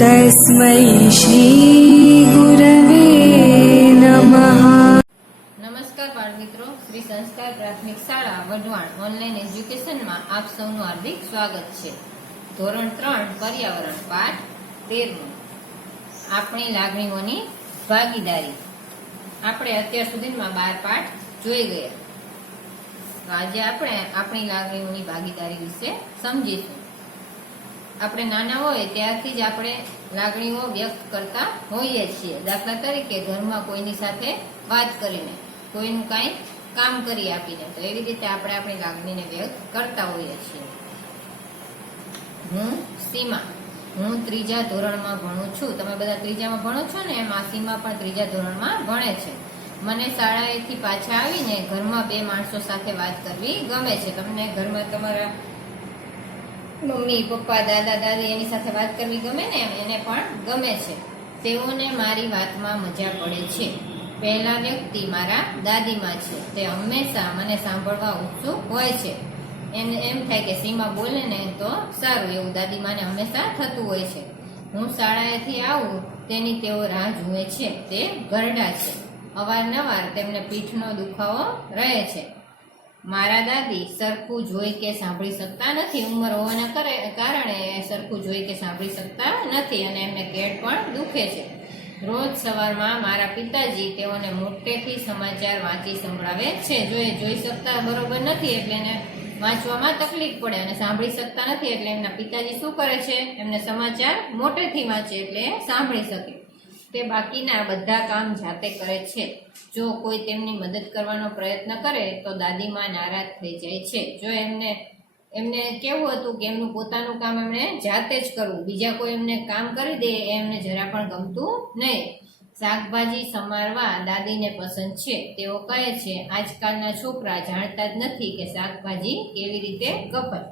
तस्मै श्रीगुरवे नमः। નમસ્કાર બાળ મિત્રો, શ્રી સંસ્કાર પ્રાથમિક શાળા વઢવાણ ઓનલાઈન એજ્યુકેશનમાં આપ સૌનું હાર્દિક સ્વાગત છે. ધોરણ 3 પર્યાવરણ પાઠ 13 આપણી લાગણીઓની ભાગીદારી. આપણે અત્યાર સુધીમાં 12 પાઠ જોઈ ગયા. તો આજે આપણે આપણી લાગણીઓની ભાગીદારી વિશે સમજીશું. આપણે નાના હોય ત્યારથી જ આપણે લાગણીઓ વ્યક્ત કરતા હોઈએ છીએ. દાખલા તરીકે ઘરમાં કોઈની સાથે વાત કરીને, કોઈનું કાંઈ કામ કરી આપીને, તો એવી રીતે આપણે આપણી લાગણીને વ્યક્ત કરતા હોઈએ છીએ. હું સીમા, હું 3જા ધોરણમાં ભણું છું. તમે બધા 3જામાં ભણો છો ને, એમ આ સીમા પણ 3જા ધોરણમાં ભણે છે. મને શાળાએથી પાછા આવીને ઘરમાં 2 માણસો સાથે વાત કરવી ગમે છે. તમને ઘરમાં તમારા મમ્મી પપ્પા દાદા દાદી એની સાથે વાત કરવી ગમે ને, એમ એને પણ ગમે છે. તેઓને મારી વાતમાં મજા પડે છે. પહેલા વ્યક્તિ મારા દાદીમાં છે. તે હંમેશા મને સાંભળવા ઉત્સુક હોય છે. એને એમ થાય કે સીમા બોલે ને તો સારું, એવું દાદીમાને હંમેશા થતું હોય છે. હું શાળાએથી આવું તેની તેઓ રાહ જુએ છે. તે ઘરડા છે. અવારનવાર તેમને પીઠનો દુખાવો રહે છે. મારા દાદી સરખું જોઈ કે સાંભળી શકતા નથી. ઉંમર હોવાના કારણે સરખું જોઈ કે સાંભળી શકતા નથી અને એમને કેડ પણ દુખે છે. રોજ સવારમાં મારા પિતાજી તેઓને મોટેથી સમાચાર વાંચી સંભળાવે છે. જો એ જોઈ શકતા બરોબર નથી એટલે એને વાંચવામાં તકલીફ પડે, અને સાંભળી શકતા નથી એટલે એમના પિતાજી શું કરે છે, એમને સમાચાર મોટેથી વાંચે એટલે સાંભળી શકે. તે બાકીના બધા કામ જાતે કરે છે. જો કોઈ તેમની મદદ કરવાનો પ્રયત્ન કરે તો દાદીમાં નારાજ થઈ જાય છે. જો એમને કેવું હતું કે એમનું પોતાનું કામ એમણે જાતે જ કરવું, બીજા કોઈ એમને કામ કરી દે એમને જરા પણ ગમતું નહીં. શાકભાજી સમારવા દાદીને પસંદ છે. તેઓ કહે છે આજકાલના છોકરા જાણતા જ નથી કે શાકભાજી કેવી રીતે કપાય.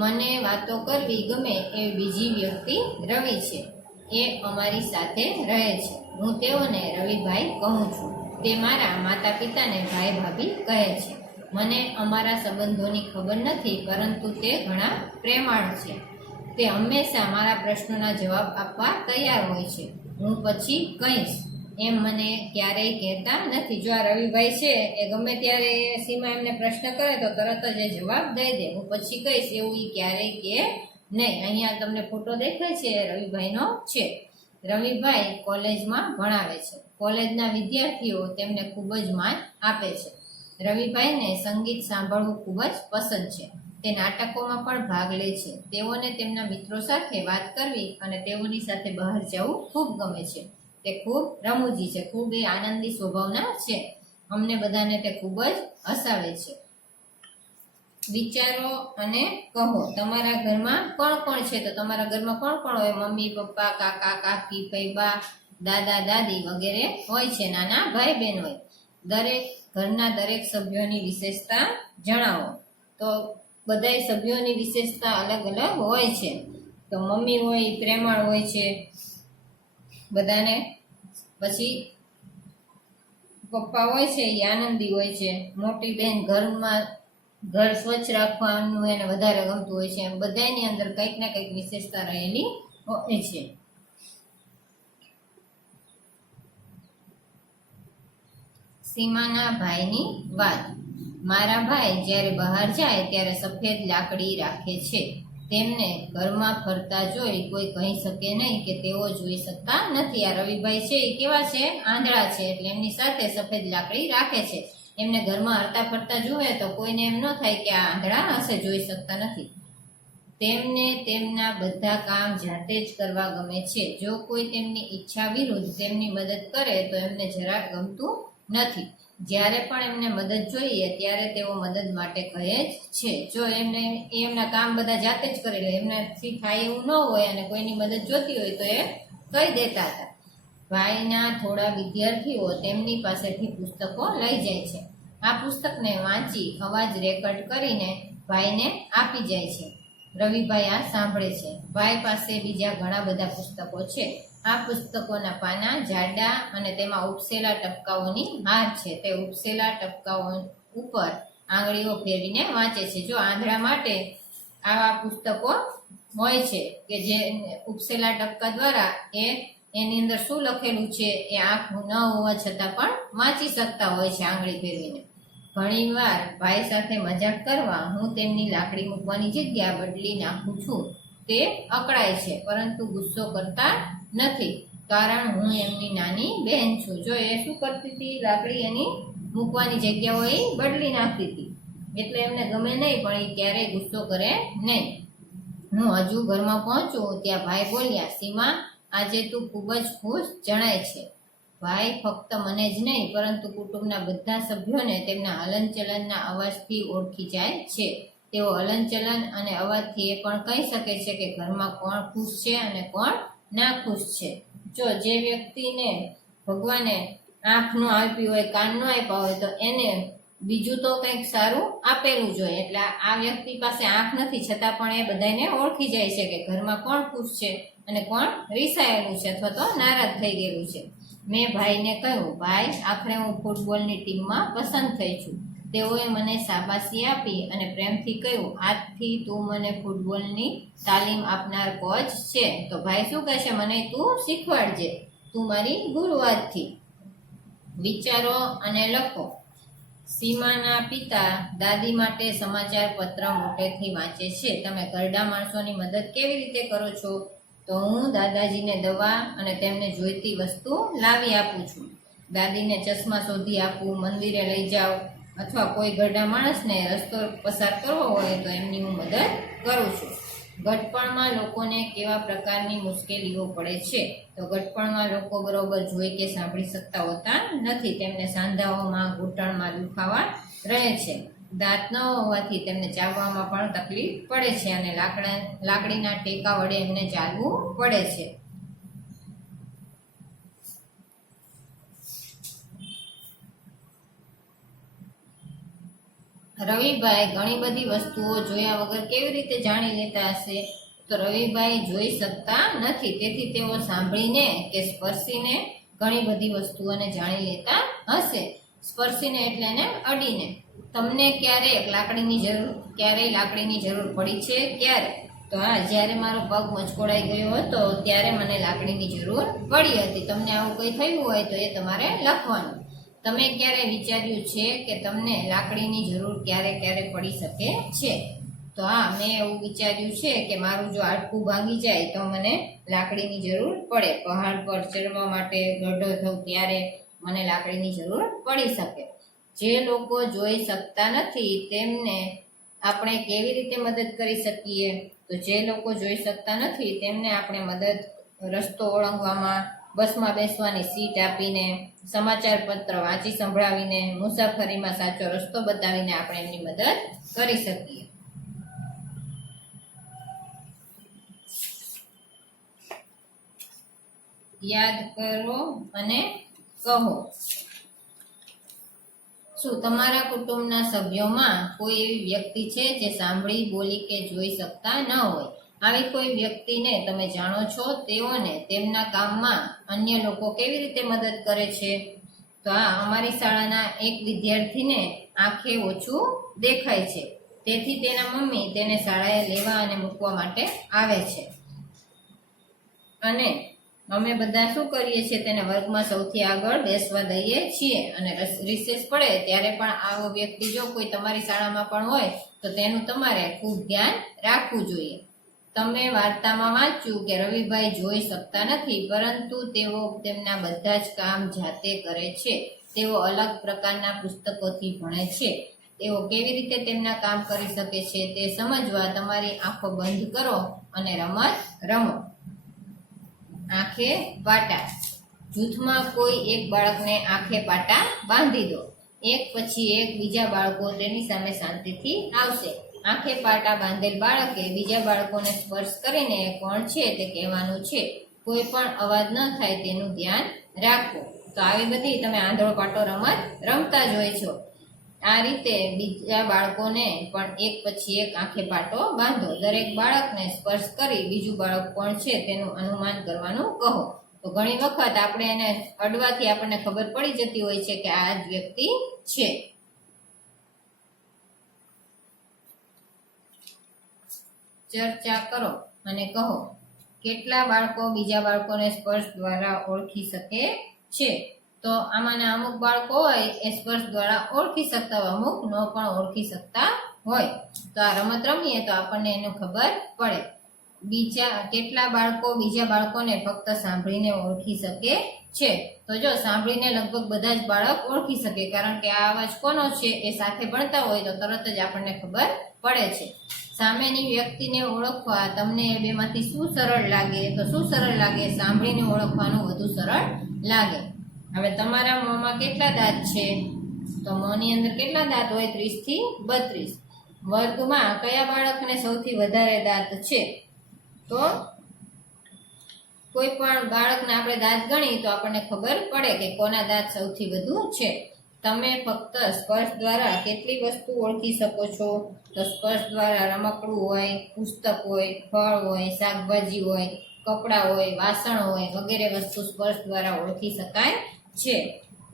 મને વાતો કરવી ગમે એવી બીજી વ્યક્તિ રવિ છે. એ અમારી સાથે રહે છે. હું તેઓને રવિભાઈ કહું છું. તે મારા માતા પિતાને ભાઈ ભાભી કહે છે. મને અમારા સંબંધોની ખબર નથી, પરંતુ તે ઘણા પ્રેમાળ છે. તે હંમેશા મારા પ્રશ્નોના જવાબ આપવા તૈયાર હોય છે. હું પછી કહીશ એમ મને ક્યારેય કહેતા નથી. જો આ રવિભાઈ છે એ ગમે ત્યારે સીમા એમને પ્રશ્ન કરે તો તરત જ એ જવાબ દઈ દે. હું પછી કહીશ એવું એ ક્યારેય કે નહીં. અહીંયા તમને ફોટો દેખાય છે, રવિભાઈનો છે. રવિભાઈ કોલેજમાં ભણાવે છે. કોલેજના વિદ્યાર્થીઓ તેમને ખૂબ જ માન આપે છે. રવિભાઈને સંગીત સાંભળવું ખૂબ જ પસંદ છે. તે નાટકોમાં પણ ભાગ લે છે. તેઓને તેમના મિત્રો સાથે વાત કરવી અને તેઓની સાથે બહાર જવું ખૂબ ગમે છે. તે ખૂબ રમૂજી છે, ખૂબ એ આનંદી સ્વભાવના છે. અમને બધાને તે ખૂબ જ હસાવે છે. વિચારો અને કહો. તમારા ઘરમાં કોણ કોણ છે? તો તમારા ઘરમાં કોણ કોણ હોય? મમ્મી પપ્પા, કાકા કાકી, ફૈબા, દાદા દાદી વગેરે હોય છે. નાના ભાઈ બહેન હોય. ઘરના દરેક સભ્યોની વિશેષતા જણાવો. તો બધાય સભ્યોની વિશેષતા અલગ અલગ હોય છે. તો મમ્મી હોય પ્રેમાળ હોય છે બધાને. પછી પપ્પા હોય છે એ આનંદી હોય છે. મોટી બહેન ઘર સ્વચ્છ રાખવાનું એને વધારે ગમતું હોય છે. એમ બધાની અંદર કંઈક ને કંઈક વિશેષતા રહેલી હોય છે. સીમાના ભાઈની વાત. મારા ભાઈ જ્યારે બહાર જાય ત્યારે સફેદ લાકડી રાખે છે. તેમને ઘરમાં ફરતા જોઈ કોઈ કહી શકે નહીં કે તેઓ જોઈ શકતા નથી. આ રવિભાઈ છે એ કેવા છે? આંધળા છે. એટલે એમની સાથે સફેદ લાકડી રાખે છે. એમને ઘરમાં હરતા ફરતા જુએ તો કોઈને એમ ન થાય કે આ આંધળા હશે, જોઈ શકતા નથી. તેમને તેમના બધા કામ જાતે જ કરવા ગમે છે. જો કોઈ તેમની ઈચ્છા વિરુદ્ધ તેમની મદદ કરે તો એમને જરા ગમતું નથી. જ્યારે પણ એમને મદદ જોઈએ ત્યારે તેઓ મદદ માટે કહે જ છે. જો એમના કામ બધા જાતે જ કરી લે, એમનાથી થાય એવું ન હોય અને કોઈની મદદ જોતી હોય તો એ કહી દેતા હતા. ભાઈના થોડા વિદ્યાર્થીઓ તેમની પાસેથી પુસ્તકો લઈ જાય છે. આ પુસ્તકને વાંચી અવાજ રેકોર્ડ કરીને ભાઈને આપી જાય છે. રવિભાઈ આ સાંભળે છે. ભાઈ પાસે બીજા ઘણા બધા પુસ્તકો છે. આ પુસ્તકોના પાના જાડા અને તેમાં ઉપસેલા ટપકાઓની હાર છે. તે ઉપસેલા ટપકાઓ ઉપર આંગળીઓ ફેરવીને વાંચે છે. જો આંધળા માટે આવા પુસ્તકો હોય છે કે જે ઉપસેલા ટપકા દ્વારા એની અંદર શું લખેલું છે એ આંખ ન હોવા છતાં પણ વાંચી શકતા હોય છે આંગળી ફેરવીને. ઘણીવાર ભાઈ સાથે મજાક કરવા હું તેમની લાકડી મૂકવાની જગ્યા બદલી નાખું છું. તે અકળાય છે પરંતુ ગુસ્સો કરતા નથી, કારણ હું એમની નાની બહેન છું. જો એ શું કરતી હતી, લાકડી એની મૂકવાની જગ્યાઓ એ બદલી નાખતી હતી, એટલે એમને ગમે નહીં, પણ એ ક્યારેય ગુસ્સો કરે નહીં. હું હજુ ઘરમાં પહોંચું ત્યાં ભાઈ બોલ્યા, સીમા, આજે તું ખૂબ જ ખુશ જણાય છે. ભાઈ ફક્ત મને જ નહીં પરંતુ કુટુંબના બધા સભ્યોને તેમના હલનચલનના અવાજથી ઓળખી જાય છે. તેઓ હલનચલન અને અવાજથી એ પણ કહી શકે છે કે ઘરમાં કોણ ખુશ છે અને કોણ ના ખુશ છે. જો જે વ્યક્તિને ભગવાને આંખ ન આપી હોય, કાન ન આપ્યા હોય, તો એને બીજું તો કંઈક સારું આપેલું જોઈએ. એટલે આ વ્યક્તિ પાસે આંખ નથી છતાં પણ એ બધાને ઓળખી જાય છે કે ઘરમાં કોણ ખુશ છે અને કોણ રીસાયેલું છે અથવા તો નારાજ થઈ ગયેલું છે. મેં ભાઈને કહ્યું, ભાઈ, આખરે હું ફૂટબોલની ટીમમાં પસંદ થઈ છું. તેઓએ મને શાબાશી આપી અને પ્રેમથી કહ્યું, આજથી તું મને ફૂટબોલની તાલીમ આપનાર કોચ છે. તો ભાઈ શું કહે છે, મને તું શીખવાડજે, તું મારી ગુરુ આજથી. વિચારો અને લખો. સીમાના પિતા દાદી માટે સમાચાર પત્ર મોટેથી વાંચે છે. તમે ઘરડા માણસોની મદદ કેવી રીતે કરો છો? તો હું દાદાજીને દવા અને તેમને જોઈતી વસ્તુ લાવી આપું છું. દાદીને ચશ્મા શોધી આપું, મંદિરે લઈ જાઉં, અથવા કોઈ ઘરડા માણસને રસ્તો પસાર કરવો હોય તો એમની હું મદદ કરું છું. ઘટપણમાં લોકોને કેવા પ્રકારની મુશ્કેલીઓ પડે છે? તો ઘટપણમાં લોકો બરોબર જોઈ કે સાંભળી શકતા હોતા નથી. તેમને સાંધાઓમાં, ઘૂંટણમાં દુખાવા રહે છે. દાંત ન હોવાથી તેમને ચાવવામાં પણ તકલીફ પડે છે અને લાકડીના ટેકા વડે એમને ચાલવું પડે છે. રવિભાઈ ઘણી બધી વસ્તુઓ જોયા વગર કેવી રીતે જાણી લેતા હશે? તો રવિભાઈ જોઈ શકતા નથી, તેથી તેઓ સાંભળીને કે સ્પર્શીને ઘણી બધી વસ્તુઓને જાણી લેતા હશે. સ્પર્શીને એટલે એને અડીને. તમને ક્યારેય લાકડીની જરૂર પડી છે? ક્યારે? તો હા, જ્યારે મારો પગ મચકોડાઈ ગયો હતો ત્યારે મને લાકડીની જરૂર પડી હતી. તમને આવું કંઈ થયું હોય તો એ તમારે લખવાનું. તમે ક્યારે વિચાર્યું છે કે તમને લાકડીની જરૂર ક્યારે પડી શકે છે? તો હા, મેં એવું વિચાર્યું છે કે મારું જો હાડકું ભાંગી જાય તો મને લાકડીની જરૂર પડે. પહાડ પર ચડવા માટે ગઢો થઉં ત્યારે મને લાકડીની જરૂર પડી શકે. જે લોકો જોઈ શકતા નથી તેમને આપણે કેવી રીતે મદદ કરી શકીએ? તો જે લોકો જોઈ શકતા નથી તેમને આપણે રસ્તો ઓળંગવામાં, બસમાં બેસવાની સીટ આપીને, સમાચાર પત્ર વાંચી સંભળાવીને, મુસાફરીમાં સાચો રસ્તો બતાવીને આપણે એમની મદદ કરી શકીએ. યાદ કરો અને કહો. શું તમારા કુટુંબના સભ્યોમાં કોઈ એવી વ્યક્તિ છે જે સાંભળી, બોલી કે જોઈ શકતા ન હોય? આવી કોઈ વ્યક્તિને તમે જાણો છો? તેઓને તેમના કામમાં અન્ય લોકો કેવી રીતે મદદ કરે છે? તો આ અમારી શાળાના એક વિદ્યાર્થીને આંખે ઓછું દેખાય છે, તેથી તેના મમ્મી તેને શાળાએ લેવા અને મૂકવા માટે આવે છે. અને અમે બધા શું કરીએ છીએ, તેને વર્ગમાં સૌથી આગળ બેસવા દઈએ છીએ. અને રિસેસ પડે ત્યારે પણ આવો વ્યક્તિ જો કોઈ તમારી શાળામાં પણ હોય તો તેનું તમારે ખૂબ ધ્યાન રાખવું જોઈએ. તમે વાર્તામાં વાંચ્યું કે રવિભાઈ જોઈ શકતા નથી, પરંતુ તેઓ તેમના બધા જ કામ જાતે કરે છે. તેઓ અલગ પ્રકારના પુસ્તકોથી ભણે છે. તેઓ કેવી રીતે તેમના કામ કરી શકે છે તે સમજવા તમારી આંખો બંધ કરો અને રમત રમો. આંખે પાટા. જૂથમાં કોઈ એક બાળકને આંખે પાટા બાંધી દો. એક પછી એક બીજા બાળકો તેની સામે શાંતિથી આવશે. આંખે પાટા બાંધેલ બાળકે બીજા બાળકોને સ્પર્શ કરીને કોણ છે તે કહેવાનું છે. કોઈ પણ અવાજ ન થાય તેનું ધ્યાન રાખો. તો આવી બધી તમે આંધળો પાટો રમત રમતા જ હોય છો. આ રીતે બીજા બાળકોને પણ એક પછી એક આંખે પાટો બાંધો. દરેક બાળકને સ્પર્શ કરી બીજું બાળક કોણ છે તેનું અનુમાન કરવાનું કહો. તો ઘણી વખત આપણે એને અડવાથી આપણને ખબર પડી જતી હોય છે કે આ જ વ્યક્તિ છે. ચર્ચા કરો. અને કહો. કેટલા બાળકો બીજા બાળકોને સ્પર્શ દ્વારા ઓળખી શકે છે? તો આમાંના અમુક બાળકો હોય એ સ્પર્શ દ્વારા ઓળખી શકતા હોય, અમુક ન પણ ઓળખી શકતા હોય. તો આ રમત રમીએ તો આપણને એનું ખબર પડે. કેટલા બાળકો બીજા બાળકોને ફક્ત સાંભળીને ઓળખી શકે છે? તો જો સાંભળીને લગભગ બધા જ બાળક ઓળખી શકે, કારણ કે આ અવાજ કોનો છે એ સાથે ભણતા હોય તો તરત જ આપણને ખબર પડે છે. સામેની વ્યક્તિને ઓળખવા તમને એ બેમાંથી શું સરળ લાગે? તો શું સરળ લાગે? સાંભળીને ઓળખવાનું વધુ સરળ લાગે. હવે તમારા મોંમાં કેટલા દાંત છે? તો મોંની અંદર કેટલા દાંત હોય? 30 થી 32. વર્ગમાં કયા બાળકને સૌથી વધારે દાંત છે? તો કોઈ પણ બાળકને આપણે દાંત ગણી તો આપણને ખબર પડે કે કોના દાંત સૌથી વધુ છે. તમે ફક્ત સ્પર્શ દ્વારા કેટલી વસ્તુ ઓળખી શકો છો? તો સ્પર્શ દ્વારા રમકડું હોય, પુસ્તક હોય, ફળ હોય, શાકભાજી હોય, કપડાં હોય, વાસણ હોય વગેરે વસ્તુ સ્પર્શ દ્વારા ઓળખી શકાય છે.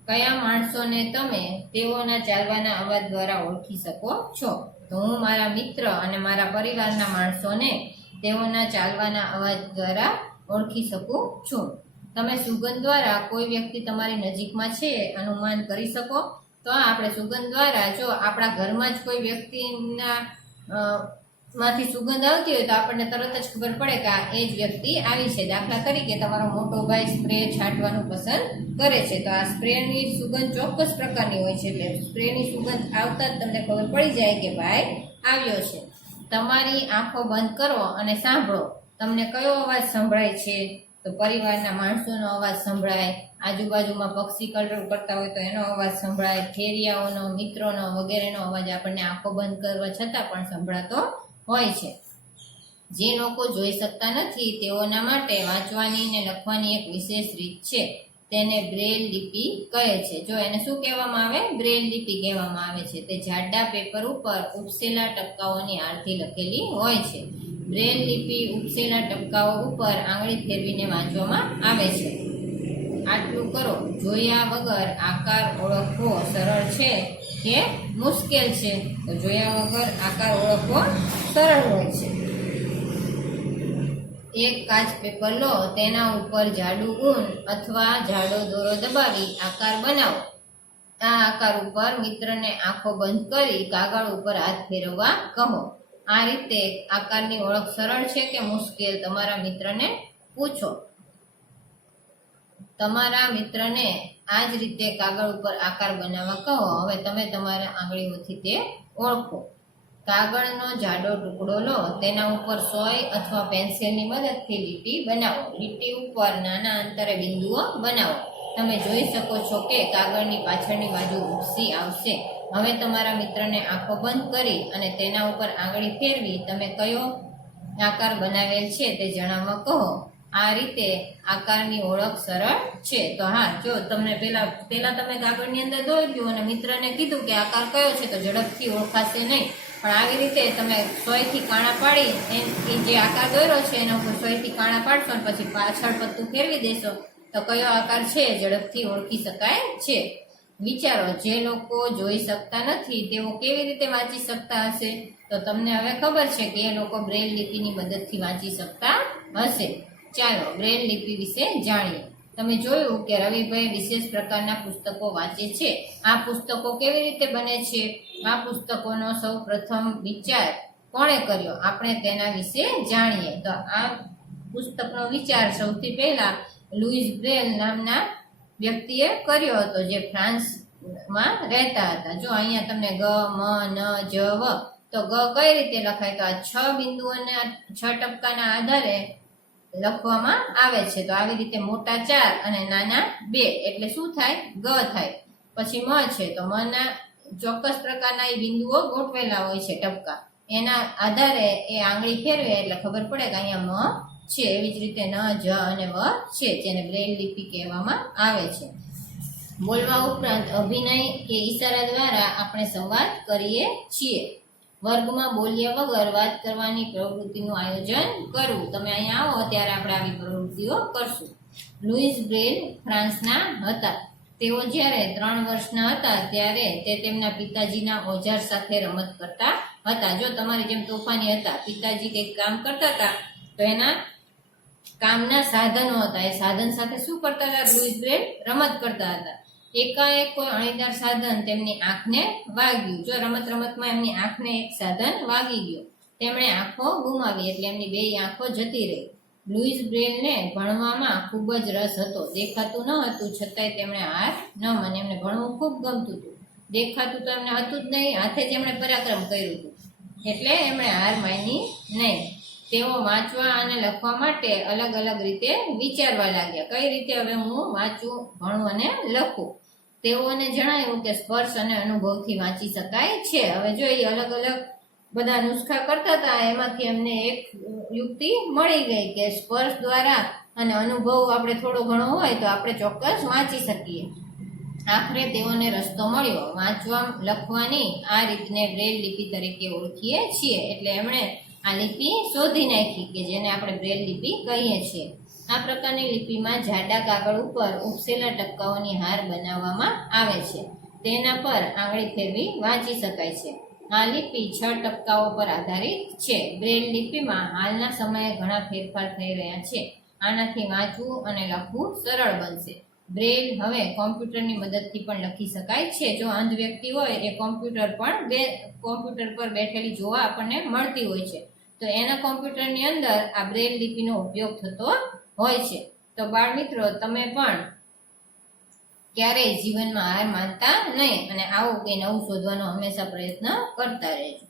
કયા માણસોને તમે તેઓના ચાલવાના અવાજ દ્વારા ઓળખી શકો છો? તો હું મારા મિત્ર અને મારા પરિવારના માણસોને તેઓના ચાલવાના અવાજ દ્વારા ઓળખી શકું છું. તમે સુગંધ દ્વારા કોઈ વ્યક્તિ તમારી નજીકમાં છે અનુમાન કરી શકો? તો આપણે સુગંધ દ્વારા, જો આપણા ઘરમાં જ કોઈ વ્યક્તિના માંથી સુગંધ આવતી હોય તો આપણને તરત જ ખબર પડે કે આ એ જ વ્યક્તિ આવી છે. દાખલા તરીકે તમારો મોટો ભાઈ સ્પ્રે છાંટવાનું પસંદ કરે છે, તો આ સ્પ્રેની સુગંધ ચોક્કસ પ્રકારની હોય છે, એટલે સ્પ્રેની સુગંધ આવતા જ તમને ખબર પડી જાય કે ભાઈ આવ્યો છે. તમારી આંખો બંધ કરો અને સાંભળો. તમને કયો અવાજ સંભળાય છે? તો પરિવારના માણસોનો અવાજ સંભળાય, આજુબાજુમાં પક્ષી કલરવ કરતા હોય તો એનો અવાજ સંભળાય, ફેરિયાઓનો, મિત્રોનો વગેરેનો અવાજ આપણને આંખો બંધ કરવા છતાં પણ સંભળાતો હોય છે. જે લોકો જોઈ શકતા નથી તેઓના માટે વાંચવાની અને લખવાની એક વિશેષ રીત છે, તેને બ્રેલ લિપિ કહે છે. જો એને શું કહેવામાં આવે? બ્રેલ લિપિ કહેવામાં આવે છે. તે જાડા પેપર ઉપર ઉપસેલા ટપકાઓની આરથી લખેલી હોય છે. બ્રેલ લિપિ ઉપસેલા ટપકાઓ ઉપર આંગળી ફેરવીને વાંચવામાં આવે છે. આટલું કરો. જોયા વગર આકાર ઓળખવો સરળ છે કે મુશ્કેલ છે? તો જોયા વગર આકાર ઓળખવો સરળ હોય છે. એક કાચ પેપર લો, તેના ઉપર જાડું ઊન અથવા જાડો દોરો દબાવી આકાર બનાવો. આ આકાર ઉપર મિત્રને આંખો બંધ કરી કાગળ ઉપર હાથ ફેરવવા કહો. આ રીતે આકારની ઓળખ સરળ છે કે મુશ્કેલ? તમારા મિત્રને પૂછો. તમારા મિત્રને આ જ રીતે કાગળ ઉપર આકાર બનાવવા કહો. હવે તમે તમારા આંગળીઓથી તે ઓળખો. કાગળનો જાડો ટુકડો લો, તેના ઉપર સોય અથવા પેન્સિલની મદદથી લીટી બનાવો. લીટી ઉપર નાના અંતરે બિંદુઓ બનાવો. તમે જોઈ શકો છો કે કાગળની પાછળની બાજુ ઉપસી આવશે. હવે તમારા મિત્રને આંખો બંધ કરી અને તેના ઉપર આંગળી ફેરવી તમે કયો આકાર બનાવેલ છે તે જણાવવા કહો. આ રીતે આકારની ઓળખ સરળ છે. તો હા, જો તમને પેલા તમે કાગળની અંદર દોર્યું અને મિત્રને કીધું કે આકાર કયો છે તો ઝડપથી ઓળખાશે નહીં, પણ આવી રીતે તમે સોયથી કાણા પાડી એ જે આકાર દોર્યો છે એના ઉપર સોયથી કાણા પાડશો અને પછી પાછળ પત્તું ફેરવી દેશો તો કયો આકાર છે ઝડપથી ઓળખી શકાય છે. વિચારો, જે લોકો જોઈ શકતા નથી તેઓ કેવી રીતે વાંચી શકતા હશે? તો તમને હવે ખબર છે કે એ લોકો બ્રેલ લિપિની મદદથી વાંચી શકતા હશે. ચાલો બ્રેલ લિપિ વિશે જાણીએ. તમે જોયું કે રવિભાઈ વિશેષ પ્રકારના પુસ્તકો વાંચે છે. આ પુસ્તકો કેવી રીતે બને છે? આ પુસ્તકોનો સૌ પ્રથમ વિચાર કોણે કર્યો? આપણે તેના વિશે જાણીએ. તો આ પુસ્તકનો વિચાર સૌથી પહેલા લુઈસ બ્રેલ નામના વ્યક્તિએ કર્યો હતો, જે ફ્રાન્સમાં રહેતા હતા. જો અહીંયા તમને ગ, મ, ન, જ, વ, તો ગ કઈ રીતે લખાય? તો આ 6 બિંદુઓના 6 ટપકાના આધારે લખવામાં આવે છે. તો આવી રીતે મોટા 4 અને નાના 2 એટલે શું થાય? ગ થાય. પછી મ છે તો મ ના ચોક્કસ પ્રકારના એ બિંદુઓ ગોઠવેલા હોય છે ટપકા, એના આધારે એ આંગળી ફેરવે એટલે ખબર પડે કે અહીંયા મ છે. એવી જ રીતે ન, જ અને વ છે, જેને બ્રેલ લિપિ કહેવામાં આવે છે. બોલવા ઉપરાંત અભિનય કે ઈશારા દ્વારા આપણે સંવાદ કરીએ છીએ. વર્ગમાં બોલ્યા વગર વાત કરવાની પ્રવૃત્તિનું આયોજન કરવું. તમે અહીંયા આવો ત્યારે આપણે આવી પ્રવૃત્તિઓ કરશું. લુઈસ બ્રેલ ફ્રાન્સના હતા. તેઓ જ્યારે 3 વર્ષના હતા ત્યારે તે તેમના પિતાજીના ઓજાર સાથે રમત કરતા હતા. જો તમારી જેમ તોફાની હતા, પિતાજી કંઈક કામ કરતા હતા તો એના કામના સાધનો હતા. એ સાધન સાથે શું કરતા હતા? લુઈસ બ્રેલ રમત કરતા હતા. એકાએક કોઈ અણીદાર સાધન તેમની આંખને વાગ્યું. જો રમતમાં એમની આંખને એક સાધન વાગી ગયો, તેમણે આંખો ગુમાવી, એટલે એમની બે આંખો જતી રહી. લુઈસ બ્રેલને ભણવામાં ખૂબ જ રસ હતો. દેખાતું ન હતું છતાંય તેમણે હાર ન માની. એમને ભણવું ખૂબ ગમતું હતું. દેખાતું તો એમને હતું જ નહીં, હાથે જ એમણે પરાક્રમ કર્યું હતું, એટલે એમણે હાર માની નહીં. તેઓ વાંચવા અને લખવા માટે અલગ અલગ રીતે વિચારવા લાગ્યા. કઈ રીતે હવે હું વાંચું, ભણું અને લખું? તેઓને જણાયું કે સ્પર્શ અને અનુભવથી વાંચી શકાય છે. હવે જો એ અલગ અલગ બધા નુસ્ખા કરતા હતા, એમાંથી એમને એક યુક્તિ મળી ગઈ કે સ્પર્શ દ્વારા અને અનુભવ આપણે થોડો ઘણો હોય તો આપણે ચોક્કસ વાંચી શકીએ. આખરે તેઓને રસ્તો મળ્યો. વાંચવા લખવાની આ રીતને બ્રેલ લિપિ તરીકે ઓળખીએ છીએ. એટલે એમણે આ લિપિ શોધી નાખી કે જેને આપણે બ્રેલ લિપિ કહીએ છીએ. આ પ્રકારની લિપિમાં જાડા કાગળ ઉપર ઉપસેલા ટપકાઓની હાર બનાવવામાં આવે છે. તેના પર આંગળી ફેરવી વાંચી શકાય છે. આ લિપિ 6 ટપકાઓ પર આધારિત છે. બ્રેલ લિપિમાં હાલના સમયે ઘણા ફેરફાર થઈ રહ્યા છે. આનાથી વાંચવું અને લખવું સરળ બનશે. બ્રેલ હવે કોમ્પ્યુટરની મદદથી પણ લખી શકાય છે. જો અંધ વ્યક્તિ હોય એ કોમ્પ્યુટર પર બેઠેલી જોવા આપણને મળતી હોય છે, તો એના કોમ્પ્યુટરની અંદર આ બ્રેલ લિપિનો ઉપયોગ થતો હોય છે. તો બાળ મિત્રો, તમે પણ ક્યારેય જીવનમાં હાર માનતા નહીં અને આવું કંઈ નવું શોધવાનો હંમેશા પ્રયત્ન કરતા રહેજો.